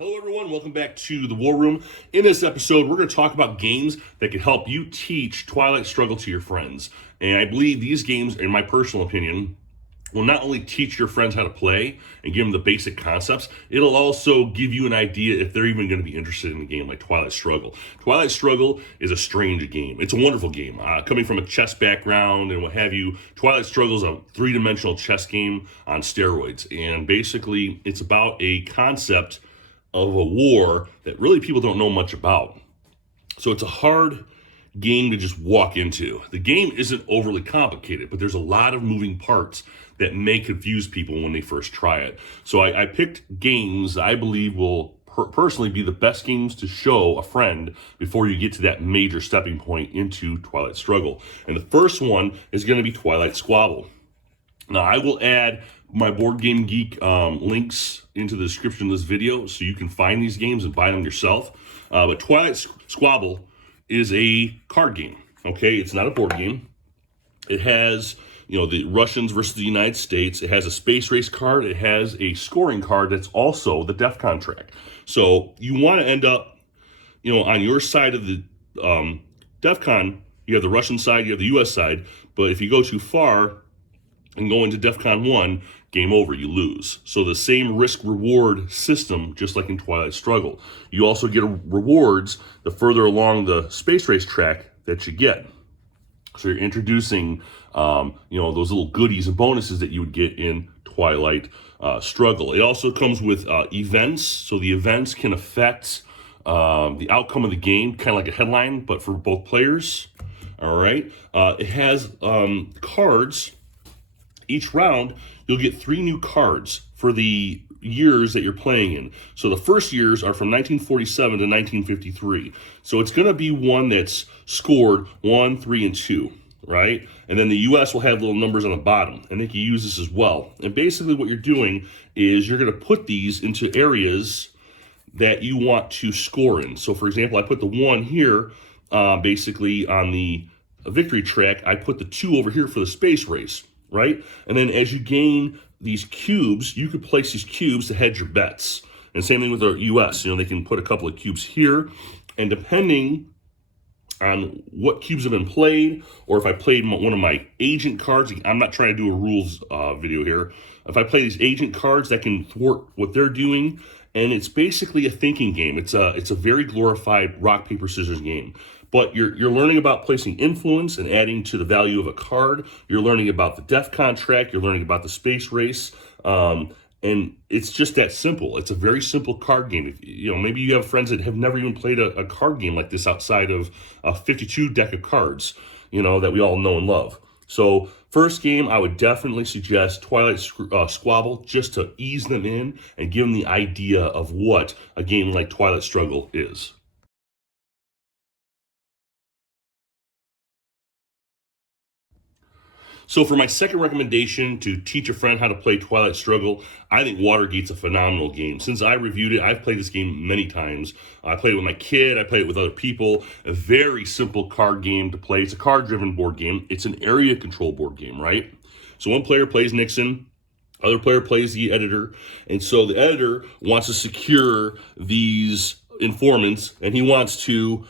Hello, everyone. Welcome back to the War Room. In this episode, we're going to talk about games that can help you teach Twilight Struggle to your friends. And I believe these games, in my personal opinion, will not only teach your friends how to play and give them the basic concepts, it'll also give you an idea if they're even going to be interested in a game like Twilight Struggle. Twilight Struggle is a strange game. It's a wonderful game. Coming from a chess background and what have you, Twilight Struggle is a three-dimensional chess game on steroids. And basically, it's about a concept of a war that really people don't know much about. So it's a hard game to just walk into. The game isn't overly complicated, but there's a lot of moving parts that may confuse people when they first try it. So I picked games I believe will personally be the best games to show a friend before you get to that major stepping point into Twilight Struggle. And the first one is going to be Twilight Squabble. Now, I will add my Board Game Geek links into the description of this video so you can find these games and buy them yourself. But Twilight Squabble is a card game, okay? It's not a board game. It has, the Russians versus the United States. It has a space race card. It has a scoring card that's also the DEFCON track. So you want to end up, on your side of the DEFCON, you have the Russian side, you have the U.S. side. But if you go too far and go into DEFCON 1, game over, you lose. So the same risk-reward system, just like in Twilight Struggle. You also get rewards the further along the space race track that you get. So you're introducing, those little goodies and bonuses that you would get in Twilight Struggle. It also comes with events. So the events can affect the outcome of the game, kind of like a headline, but for both players. All right. It has cards. Each round, you'll get 3 new cards for the years that you're playing in. So the first years are from 1947 to 1953. So it's going to be one that's scored 1, 3, and 2, right? And then the U.S. will have little numbers on the bottom, and they can use this as well. And basically what you're doing is you're going to put these into areas that you want to score in. So for example, I put the 1 here, basically on the victory track. I put the 2 over here for the space race. Right? And then as you gain these cubes, you could place these cubes to hedge your bets. And same thing with the US. They can put a couple of cubes here. And depending on what cubes have been played, or if I played one of my agent cards, I'm not trying to do a rules video here. If I play these agent cards, that can thwart what they're doing. And it's basically a thinking game. It's a very glorified rock, paper, scissors game. But you're learning about placing influence and adding to the value of a card. You're learning about the DEFCON track. You're learning about the space race. And it's just that simple. It's a very simple card game. Maybe you have friends that have never even played a card game like this outside of a 52 deck of cards, that we all know and love. So first game, I would definitely suggest Twilight Squabble just to ease them in and give them the idea of what a game like Twilight Struggle is. So for my second recommendation to teach a friend how to play Twilight Struggle, I think Watergate's a phenomenal game. Since I reviewed it, I've played this game many times. I played it with my kid. I played it with other people. A very simple card game to play. It's a card-driven board game. It's an area control board game, right? So one player plays Nixon. Other player plays the editor. And so the editor wants to secure these informants, and he wants to,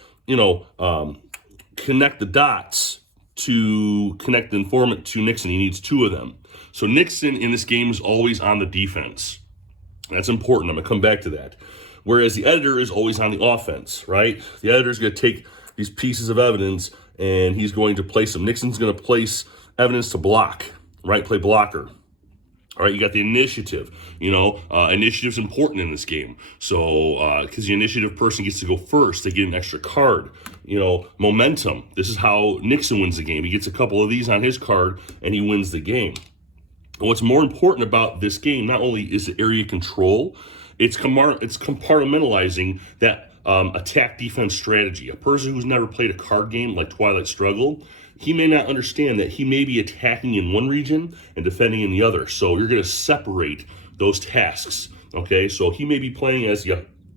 connect the dots to connect the informant to Nixon. He needs 2 of them. So Nixon in this game is always on the defense. That's important. I'm going to come back to that. Whereas the editor is always on the offense, right? The editor is going to take these pieces of evidence and he's going to place them. Nixon's going to place evidence to block, right? Play blocker. All right, you got the initiative. Initiative's important in this game. So, because the initiative person gets to go first, they get an extra card. Momentum. This is how Nixon wins the game. He gets a couple of these on his card, and he wins the game. And what's more important about this game, not only is the area control, it's compartmentalizing that attack-defense strategy. A person who's never played a card game like Twilight Struggle, he may not understand that he may be attacking in one region and defending in the other. So you're going to separate those tasks, okay? So he may be playing as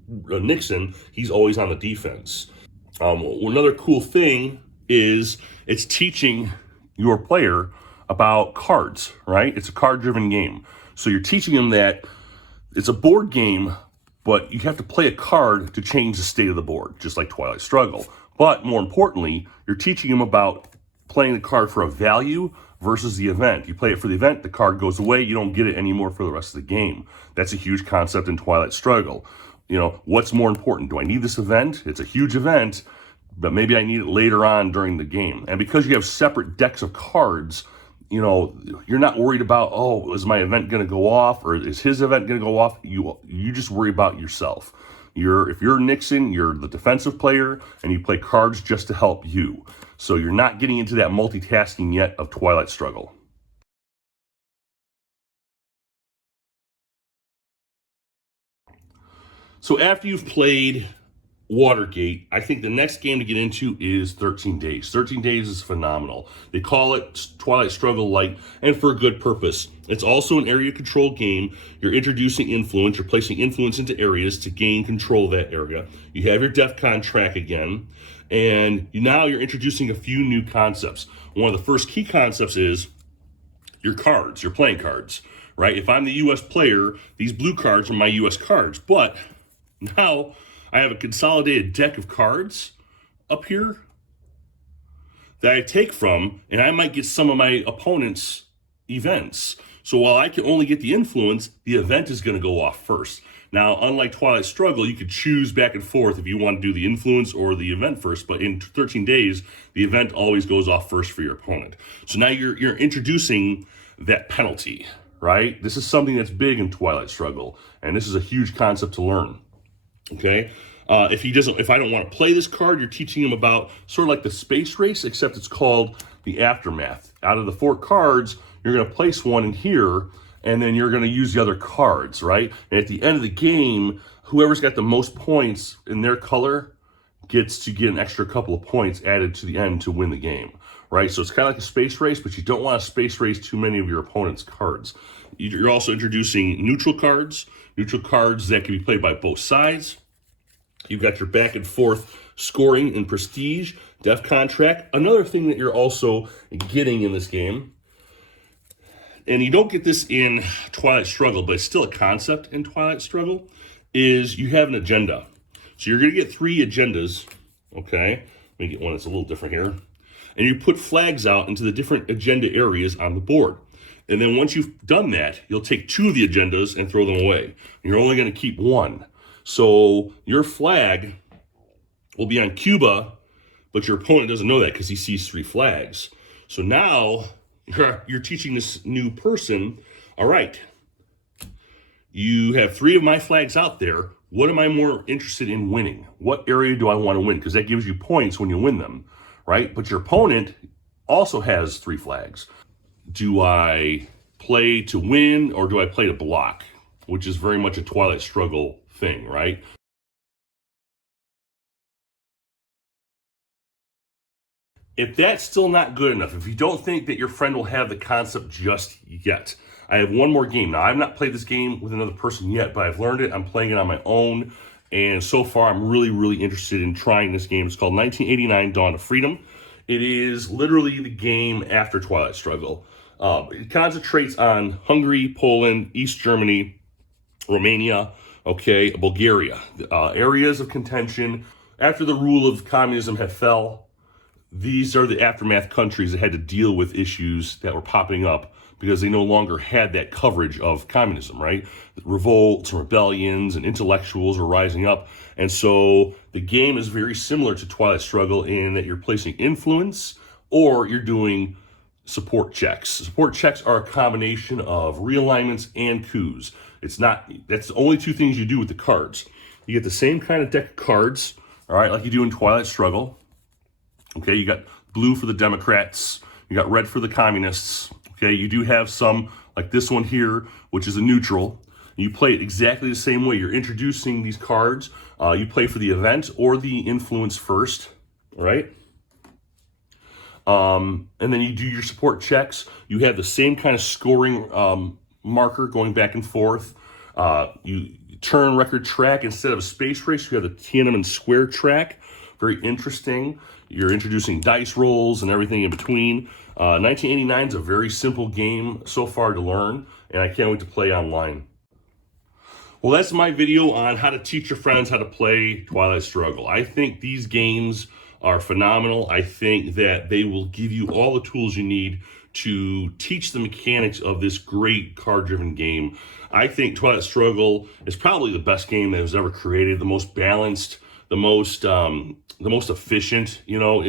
Nixon. He's always on the defense. Another cool thing is it's teaching your player about cards, right? It's a card-driven game. So you're teaching them that it's a board game, but you have to play a card to change the state of the board, just like Twilight Struggle. But more importantly, you're teaching them about playing the card for a value versus the event. You play it for the event, the card goes away, you don't get it anymore for the rest of the game. That's a huge concept in Twilight Struggle. You know, what's more important? Do I need this event? It's a huge event, but maybe I need it later on during the game. And because you have separate decks of cards, you know, you're not worried about, oh, is my event going to go off or is his event going to go off? You just worry about yourself. If you're Nixon, you're the defensive player, and you play cards just to help you. So you're not getting into that multitasking yet of Twilight Struggle. So after you've played Watergate, I think the next game to get into is 13 Days. 13 Days is phenomenal. They call it Twilight Struggle Light, and for a good purpose. It's also an area control game. You're introducing influence. You're placing influence into areas to gain control of that area. You have your DEFCON track again, and now you're introducing a few new concepts. One of the first key concepts is your cards, your playing cards, right? If I'm the U.S. player, these blue cards are my U.S. cards, but now I have a consolidated deck of cards up here that I take from, and I might get some of my opponent's events. So while I can only get the influence, the event is going to go off first. Now, unlike Twilight Struggle, you could choose back and forth if you want to do the influence or the event first, but in 13 days, the event always goes off first for your opponent. So now you're introducing that penalty, right? This is something that's big in Twilight Struggle, and this is a huge concept to learn. Okay, if I don't want to play this card, you're teaching him about sort of like the space race, except it's called the aftermath. Out of the 4 cards, you're going to place one in here, and then you're going to use the other cards, right? And at the end of the game, whoever's got the most points in their color gets to get an extra couple of points added to the end to win the game, right? So it's kind of like a space race, but you don't want to space race too many of your opponent's cards. You're also introducing neutral cards that can be played by both sides. You've got your back and forth scoring in Prestige, DEFCON track. Another thing that you're also getting in this game, and you don't get this in Twilight Struggle, but it's still a concept in Twilight Struggle, is you have an agenda. So you're going to get 3 agendas, okay? Let me get one that's a little different here. And you put flags out into the different agenda areas on the board. And then once you've done that, you'll take 2 of the agendas and throw them away. You're only going to keep 1. So your flag will be on Cuba, but your opponent doesn't know that because he sees 3 flags. So now you're teaching this new person, all right, you have 3 of my flags out there. What am I more interested in winning? What area do I want to win? Because that gives you points when you win them, right? But your opponent also has 3 flags. Do I play to win or do I play to block? Which is very much a Twilight Struggle thing, right? If that's still not good enough, if you don't think that your friend will have the concept just yet, I have one more game. Now, I've not played this game with another person yet, but I've learned it. I'm playing it on my own. And so far, I'm really, really interested in trying this game. It's called 1989 Dawn of Freedom. It is literally the game after Twilight Struggle. It concentrates on Hungary, Poland, East Germany, Romania, okay, Bulgaria. Areas of contention. After the rule of communism had fell, these are the aftermath countries that had to deal with issues that were popping up because they no longer had that coverage of communism, right? Revolts, rebellions, and intellectuals are rising up. And so the game is very similar to Twilight Struggle in that you're placing influence or you're doing support checks. Support checks are a combination of realignments and coups. That's the only 2 things you do with the cards. You get the same kind of deck of cards, all right, like you do in Twilight Struggle. Okay, you got blue for the Democrats, you got red for the communists. Okay, you do have some, like this one here, which is a neutral. You play it exactly the same way. You're introducing these cards. You play for the event or the influence first, all right? And then you do your support checks. You have the same kind of scoring marker going back and forth. You turn record track instead of a space race. You have the Tiananmen Square track. Very interesting. You're introducing dice rolls and everything in between. 1989 is a very simple game so far to learn, and I can't wait to play online. Well, that's my video on how to teach your friends how to play Twilight Struggle. I think these games are phenomenal. I think that they will give you all the tools you need to teach the mechanics of this great card-driven game. I think Twilight Struggle is probably the best game that was ever created, the most balanced, the most efficient. You know,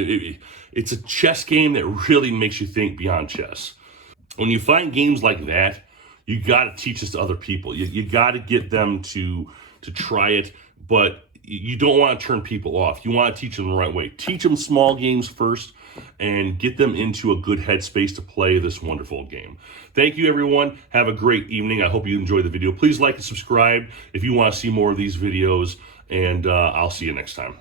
it's a chess game that really makes you think beyond chess. When you find games like that, you got to teach this to other people. You got to get them to try it, but you don't want to turn people off. You want to teach them the right way. Teach them small games first and get them into a good headspace to play this wonderful game. Thank you, everyone. Have a great evening. I hope you enjoyed the video. Please like and subscribe if you want to see more of these videos, and I'll see you next time.